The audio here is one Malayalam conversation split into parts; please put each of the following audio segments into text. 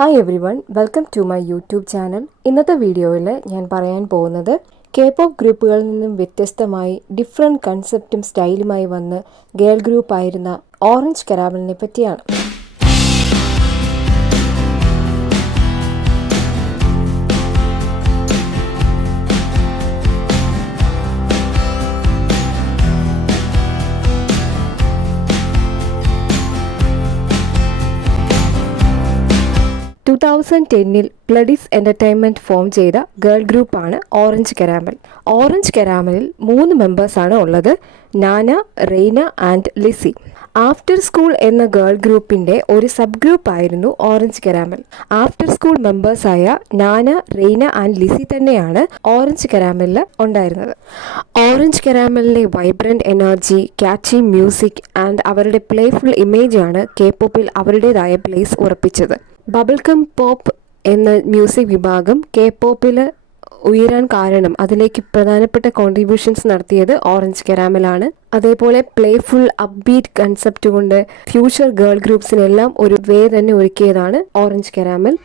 Hi everyone, welcome to my YouTube channel. ഇന്നത്തെ വീഡിയോയിൽ ഞാൻ പറയാൻ പോകുന്നത് K-pop ഗ്രൂപ്പുകളിൽ നിന്നും വ്യത്യസ്തമായി ഡിഫറെൻറ്റ് കൺസെപ്റ്റും സ്റ്റൈലുമായി വന്ന് ഗേൾ ഗ്രൂപ്പായിരുന്ന ഓറഞ്ച് കരാമലിനെ പറ്റിയാണ്. ൽ പ്ലഡിസ് എൻ്റർടൈൻമെൻറ്റ് ഫോം ചെയ്ത ഗേൾ ഗ്രൂപ്പാണ് ഓറഞ്ച് കരാമൽ. ഓറഞ്ച് കരാമലിൽ 3 മെമ്പേഴ്സാണ് ഉള്ളത്: Nana, Raina and Lizzy. After school എന്ന ഗേൾ ഗ്രൂപ്പിൻ്റെ ഒരു സബ് ഗ്രൂപ്പായിരുന്നു ഓറഞ്ച് കരാമൽ. ആഫ്റ്റർ സ്കൂൾ മെമ്പേഴ്സായ നാന, റെയ്ന ആൻഡ് ലിസി തന്നെയാണ് ഓറഞ്ച് കരാമലിൽ ഉണ്ടായിരുന്നത്. ഓറഞ്ച് കരാമലിൻ്റെ vibrant energy, catchy music and അവരുടെ പ്ലേഫുൾ ഇമേജാണ് K-പോപ്പിൽ അവരുടേതായ പ്ലേസ് ഉറപ്പിച്ചത്. ബബിൾഗം പോപ്പ് എന്ന മ്യൂസിക് വിഭാഗം K-പോപ്പിൽ ഉയരാൻ കാരണം അതിലേക്ക് പ്രധാനപ്പെട്ട കോൺട്രിബ്യൂഷൻസ് നടത്തിയത് ഓറഞ്ച് കരാമലാണ്. അതേപോലെ പ്ലേഫുൾ അപ്ബീറ്റ് കൺസെപ്റ്റ് കൊണ്ട് ഫ്യൂച്ചർ ഗേൾ ഗ്രൂപ്പ്സിനെല്ലാം ഒരു വേ തന്നെ ഒരുക്കിയതാണ് ഓറഞ്ച് കരാമൽ.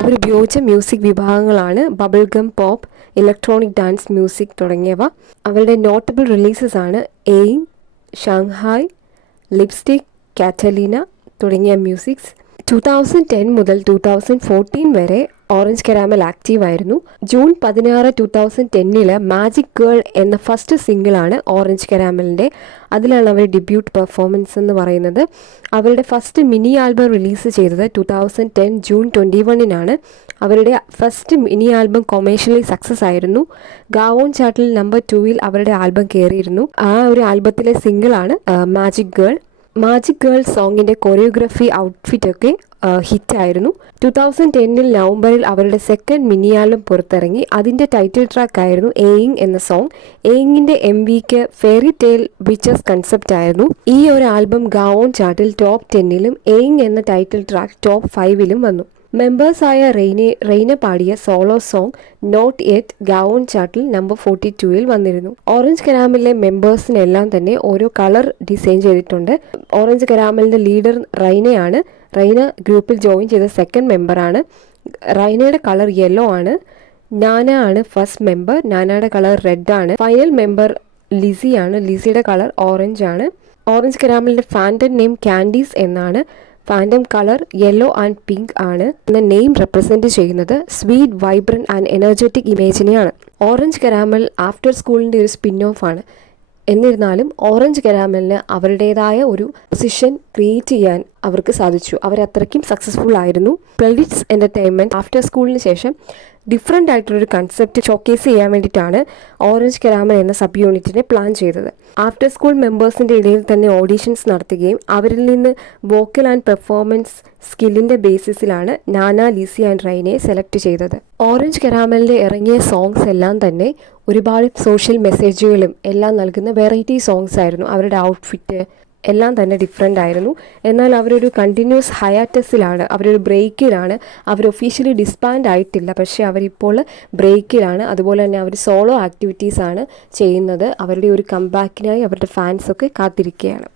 അവരുപയോഗിച്ച മ്യൂസിക് വിഭാഗങ്ങളാണ് bubblegum pop, electronic dance music തുടങ്ങിയവ. അവരുടെ നോട്ടബിൾ റിലീസസ് ആണ് എയിം, ഷാങ്ഹായ്, ലിപ്സ്റ്റിക്, കാറ്റലീന തുടങ്ങിയ മ്യൂസിക്സ്. 2010 മുതൽ 2014 വരെ ഓറഞ്ച് കരാമൽ ആക്റ്റീവായിരുന്നു. ജൂൺ 16, 2010 മാജിക് ഗേൾ എന്ന ഫസ്റ്റ് സിംഗിളാണ് ഓറഞ്ച് കരാമലിൻ്റെ. അതിലാണ് അവർ ഡെബ്യൂട്ട് പെർഫോമൻസ് എന്ന് പറയുന്നത്. അവരുടെ ഫസ്റ്റ് മിനി ആൽബം റിലീസ് ചെയ്തത് 2010 ജൂൺ 21 അവരുടെ first mini album commercially success ആയിരുന്നു. ഗാവോൺ ചാർട്ടിൽ നമ്പർ 2 അവരുടെ ആൽബം കയറിയിരുന്നു. ആ ഒരു ആൽബത്തിലെ സിംഗിളാണ് മാജിക് ഗേൾ. മാജിക് ഗേൾ സോങ്ങിൻ്റെ കൊറിയോഗ്രഫി, ഔട്ട്ഫിറ്റൊക്കെ ഹിറ്റായിരുന്നു. 2010 നവംബറിൽ അവരുടെ സെക്കൻഡ് മിനി ആൽബം പുറത്തിറങ്ങി. അതിൻ്റെ ടൈറ്റിൽ ട്രാക്ക് ആയിരുന്നു എയിങ് എന്ന സോങ്. എയിങ്ങിൻ്റെ MVക്ക് ഫെയറി ടെയിൽ വിച്ചസ് കൺസെപ്റ്റ് ആയിരുന്നു. ഈ ഒരു ആൽബം ഗാവോൺ ചാർട്ടിൽ ടോപ്പ് 10 എയിങ് എന്ന ടൈറ്റിൽ ട്രാക്ക് ടോപ്പ് 5 വന്നു. മെമ്പേഴ്സായ റെയ്ന പാടിയ solo song not yet Gaon ചാർട്ടിൽ നമ്പർ 42 വന്നിരുന്നു. ഓറഞ്ച് കരാമലിലെ മെമ്പേഴ്സിനെല്ലാം തന്നെ ഓരോ കളർ ഡിസൈൻ ചെയ്തിട്ടുണ്ട്. ഓറഞ്ച് കരാമലിൻ്റെ ലീഡർ റൈനയാണ്. റൈന ഗ്രൂപ്പിൽ ജോയിൻ ചെയ്ത സെക്കൻഡ് മെമ്പറാണ്. റൈനയുടെ കളർ യെല്ലോ ആണ്. നാന ആണ് ഫസ്റ്റ് മെമ്പർ. നാനയുടെ കളർ റെഡ് ആണ്. ഫൈനൽ മെമ്പർ ലിസി ആണ്. ലിസിയുടെ കളർ ഓറഞ്ച് ആണ്. ഓറഞ്ച് കരാമലിൻ്റെ ഫാൻറ്റം നെയിം കാൻഡീസ് എന്നാണ്. Fandom colour yellow and pink ആണ്. എന്ന നെയിം റെപ്രസെൻറ്റ് ചെയ്യുന്നത് സ്വീറ്റ്, വൈബ്രൻറ്റ് ആൻഡ് എനർജറ്റിക് ഇമേജിനെയാണ്. ഓറഞ്ച് കരാമൽ ആഫ്റ്റർ സ്കൂളിൻ്റെ ഒരു സ്പിൻ ഓഫ് ആണ്. എന്നിരുന്നാലും ഓറഞ്ച് കരാമലിന് അവരുടേതായ ഒരു പൊസിഷൻ ക്രിയേറ്റ് ചെയ്യാൻ അവർക്ക് സാധിച്ചു. അവരത്രയ്ക്കും സക്സസ്ഫുൾ ആയിരുന്നു. പ്ലഡിസ് എൻ്റർടൈൻമെൻറ്റ് ആഫ്റ്റർ സ്കൂളിന് ശേഷം ഡിഫറെൻ്റ് ആയിട്ടുള്ളൊരു കൺസെപ്റ്റ് ഷോക്കേസ് ചെയ്യാൻ വേണ്ടിയിട്ടാണ് ഓറഞ്ച് കരാമൽ എന്ന സബ് യൂണിറ്റിനെ പ്ലാൻ ചെയ്തത്. ആഫ്റ്റർ സ്കൂൾ മെമ്പേഴ്സിൻ്റെ ഇടയിൽ തന്നെ ഓഡീഷൻസ് നടത്തുകയും അവരിൽ നിന്ന് വോക്കൽ ആൻഡ് പെർഫോമൻസ് സ്കില്ലിൻ്റെ ബേസിസിലാണ് നാന, ലിസി ആൻഡ് റൈനയെ സെലക്ട് ചെയ്തത്. ഓറഞ്ച് കരാമലിൻ്റെ ഇറങ്ങിയ സോങ്സ് എല്ലാം തന്നെ ഒരുപാട് സോഷ്യൽ മെസ്സേജുകളും എല്ലാം നൽകുന്ന വെറൈറ്റി സോങ്സ് ആയിരുന്നു. അവരുടെ ഔട്ട്ഫിറ്റ് എല്ലാം തന്നെ ഡിഫറെൻ്റ് ആയിരുന്നു. എന്നാൽ അവരൊരു കണ്ടിന്യൂസ് ഹയാറ്റസിലാണ്, അവരൊരു ബ്രേക്കിലാണ്. അവർ ഒഫീഷ്യലി ഡിസ്ബാൻഡ് ആയിട്ടില്ല, പക്ഷേ അവരിപ്പോൾ ബ്രേക്കിലാണ്. അതുപോലെ തന്നെ അവർ സോളോ ആക്ടിവിറ്റീസാണ് ചെയ്യുന്നത്. അവരുടെ ഒരു കംബാക്കിനായി അവരുടെ ഫാൻസൊക്കെ കാത്തിരിക്കുകയാണ്.